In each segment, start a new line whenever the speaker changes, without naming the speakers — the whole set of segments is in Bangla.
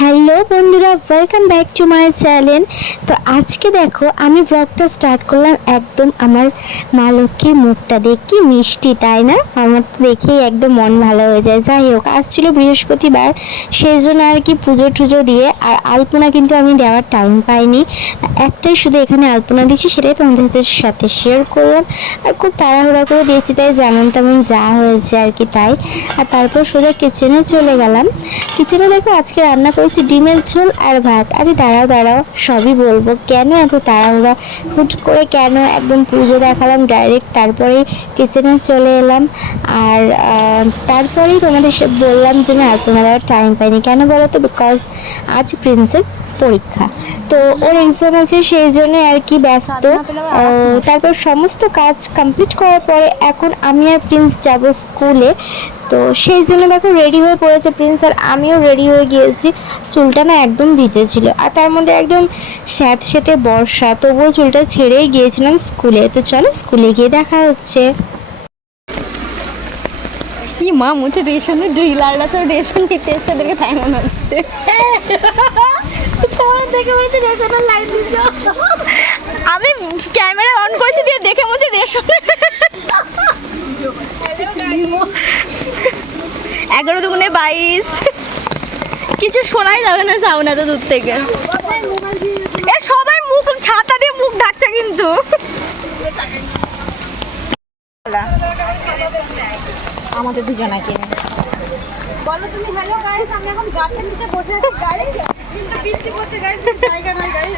হ্যালো বন্ধুরা welcome back to my channel তো আজকে দেখো, আমি ব্লগটা স্টার্ট করলাম একদম আমার মা লক্ষ্মীর মুখটা দিয়ে। কি মিষ্টি, তাই না? আমার তো দেখেই একদম মন ভালো হয়ে যায়। যাই হোক, আজ ছিল বৃহস্পতিবার সেই জন্য আর কি পুজো টুজো দিয়ে। আর আলপনা কিন্তু আমি দেওয়ার টাইম পাইনি। একটাই শুধু এখানে আলপনা দিচ্ছি সেটাই তোমাদের সাথে শেয়ার করলাম। আর খুব তাড়াহুড়া করে দিয়েছি, তাই যেমন তেমন যা হয়েছে আর কি তাই। আর তারপর সোজা কিচেনে চলে গেলাম। কিচেনে দেখো, আজকে রান্না করেছি ডিমের ঝোল আর ভাত। আরে দাঁড়াও দাঁড়াও সবই বলব। কেন এত তাড়াহুড়া? হুট করে কেন? একদম পুজো দেখালাম ডাইরেক্ট তারপরেই কিচেনে চলে এলাম। আর তারপরেই তোমাদের সাথে বললাম যে না তোমার আর টাইম পাইনি। কেন বলো তো? বিকজ আজ প্রিন্সের পরীক্ষা। তো ওর এক্সাম আছে সেই জন্য আর কি ব্যস্ত। তারপর সমস্ত কাজ কমপ্লিট করার পরে এখন আমি আর প্রিন্স যাব স্কুলে তো সেই জন্য দেখো রেডি হয়ে পড়েছে প্রিন্স আর আমিও রেডি হয়ে গিয়েছি। চুলটা না একদম ভিজে ছিল। আর তার মধ্যে একদম স্যাঁত সেতে বর্ষা তবুও চুলটা ছেড়েই গিয়েছিলাম স্কুলে তো চলো স্কুলে গিয়ে দেখা হচ্ছে।
কি মা মুছে রেশনে ড্রিলাররা সব রেশন নিতে এসছে এদেরকে তাই মনে হচ্ছে। দেখে বলেছে রেশনের লাইন দিচ্ছ। আমি ক্যামেরা অন করেছি দিয়ে দেখে বলছে রেশন এগারো দুগুণে বাইশ। কিছু শোনাই যাবে না সাউন্ড এত দূর থেকে। এ সবাই মুখ ছাতা দিয়ে মুখ ঢাকছে কিন্তু। আমাদের দুজনাকে নিয়ে।
বলো তুমি হ্যালো গাইস আমি এখন গাছের নিচে বসে আছি গাইস কিন্তু বৃষ্টি পড়ছে গাইস জায়গা নাই গাইস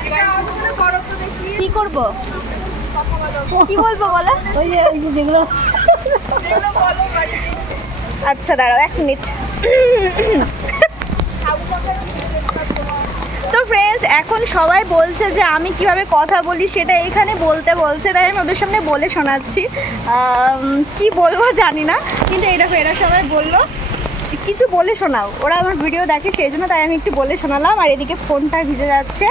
করো তো দেখি
কি করব? কি বলব বলো?
ওই যে যেগুলো
আচ্ছা দাঁড়াও, এক মিনিট। তো ফ্রেন্ডস এখন সবাই বলছে যে আমি কীভাবে কথা বলি, সেটা এখানে বলতে বলছে, তাই আমি ওদের সামনে বলে শোনাচ্ছি। কি বলব জানি না, কিন্তু দেখো, এরা সবাই বলল কিছু বলে শোনাও। ওরা আমার ভিডিও দেখে, সেই জন্য তাই আমি একটু বলে শোনালাম। আর এদিকে ফোনটা ভিজে যাচ্ছে।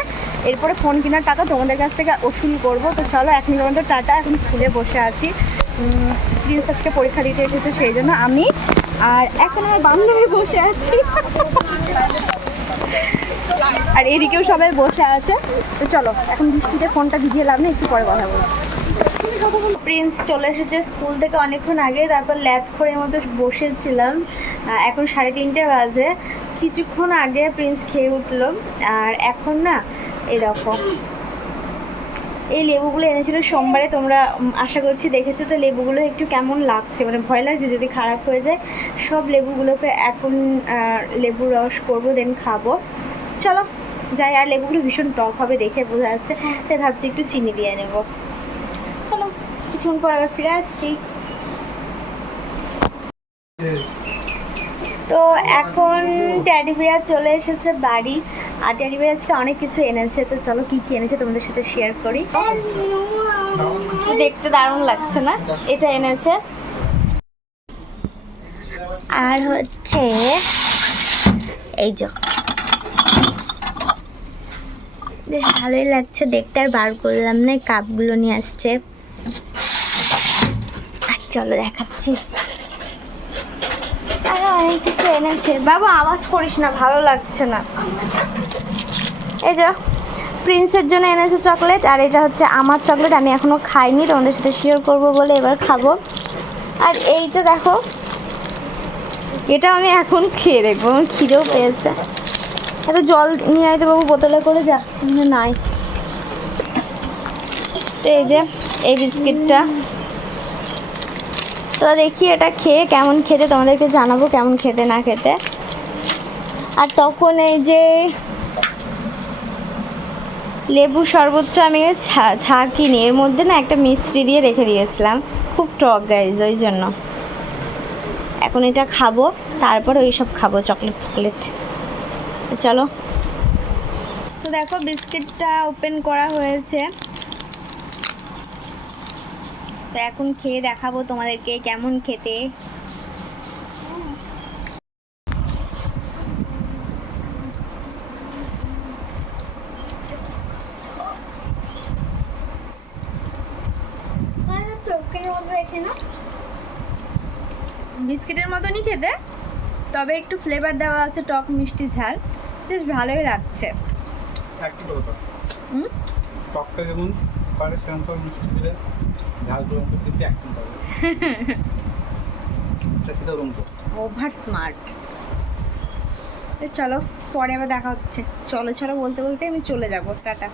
এরপরে ফোন কেনার টাকা তোমাদের কাছ থেকে ওসুল করব। তো চলো মিনিট মতো টাটা, এখন স্কুলে বসে আছি। প্রিন্স আজকে পরীক্ষা দিতে এসেছে সেই জন্য আমি আর এখন আমার বান্ধবী বসে আছি। আর এদিকেও সবাই বসে আছে। তো চলো, এখন বৃষ্টিতে ফোনটা ভিজিয়ে লাভ নেই, একটু পরে কথা বলছি। প্রিন্স চলে এসেছে স্কুল থেকে অনেকক্ষণ আগে, তারপর ল্যাব করে মতো বসেছিলাম। এখন সাড়ে তিনটে বাজে। কিছুক্ষণ আগে প্রিন্স খেয়ে উঠল। আর এখন না, এরকম। এই লেবুগুলো এনেছিল সোমবারে তোমরা আশা করছি দেখেছ তো লেবুগুলো একটু কেমন লাগছে। মানে ভয় লাগছে যদি খারাপ হয়ে যায়। সব লেবুগুলোকে এখন লেবু রস করব দেন খাব। চলো যাই আর লেবুগুলো ভীষণ টক হবে দেখে বোঝা যাচ্ছে। তাই ভাবছি একটু চিনি দিয়ে নেব। চলো কিছুক্ষণ পর আবার ফিরে আসছি। তো এখন ট্যাডি বিয়ার চলে এসেছে বাড়ি আর ট্যাডি বিয়ার আজকে অনেক কিছু এনেছে তো চলো কি কি এনেছে তোমাদের সাথে শেয়ার করি। দেখতে দারুণ লাগছে না? এটা এনেছে। আর হচ্ছে এই যে। বেশ ভালোই লাগছে দেখতে আর বার করলাম না কাপগুলো নিয়ে আসছে। আর চলো দেখাচ্ছি। অনেক কিছু এনেছে। বাবা, আওয়াজ করিস না, ভালো লাগছে না। এই যে, প্রিন্সের জন্য এনেছে চকলেট, আর এটা হচ্ছে আমার চকলেট, আমি এখনও খাইনি, তোমাদের সাথে শেয়ার করব বলে এবার খাব। আর এইটা দেখো এটা আমি এখন খেয়ে দেখব আমার খিদেও পেয়েছে। একটা জল নিয়ে আইতে বাবু, বোতলে করে যা নাই। তো এই যে, এই বিস্কিটটা। তো দেখি এটা খেয়ে কেমন খেতে, তোমাদেরকে জানাব কেমন খেতে না খেতে। আর তখন এই যে লেবু শরবতটা আমি ছাঁকিনি এর মধ্যে না একটা মিস্ত্রি দিয়ে রেখে দিয়েছিলাম। খুব টক গাইজ ওই জন্য। এখন এটা খাব, তারপর ওই সব খাব চকলেট ফকলেট। চলো। তো দেখো, বিস্কিটটা ওপেন করা হয়েছে। তো এখন খেয়ে দেখাবো তোমাদেরকে কেমন খেতে। বিস্কিটের মতনই খেতে তবে একটু ফ্লেভার দেওয়া আছে টক মিষ্টি ঝাল।
বেশ ভালোই লাগছে। হুম?
টকটা যেমন সেরকম মিষ্টি দিলে করে
ওভার স্মার্ট চলো পরে আবার দেখা হচ্ছে। চলো চলো বলতে বলতে আমি চলে যাব। টাটা।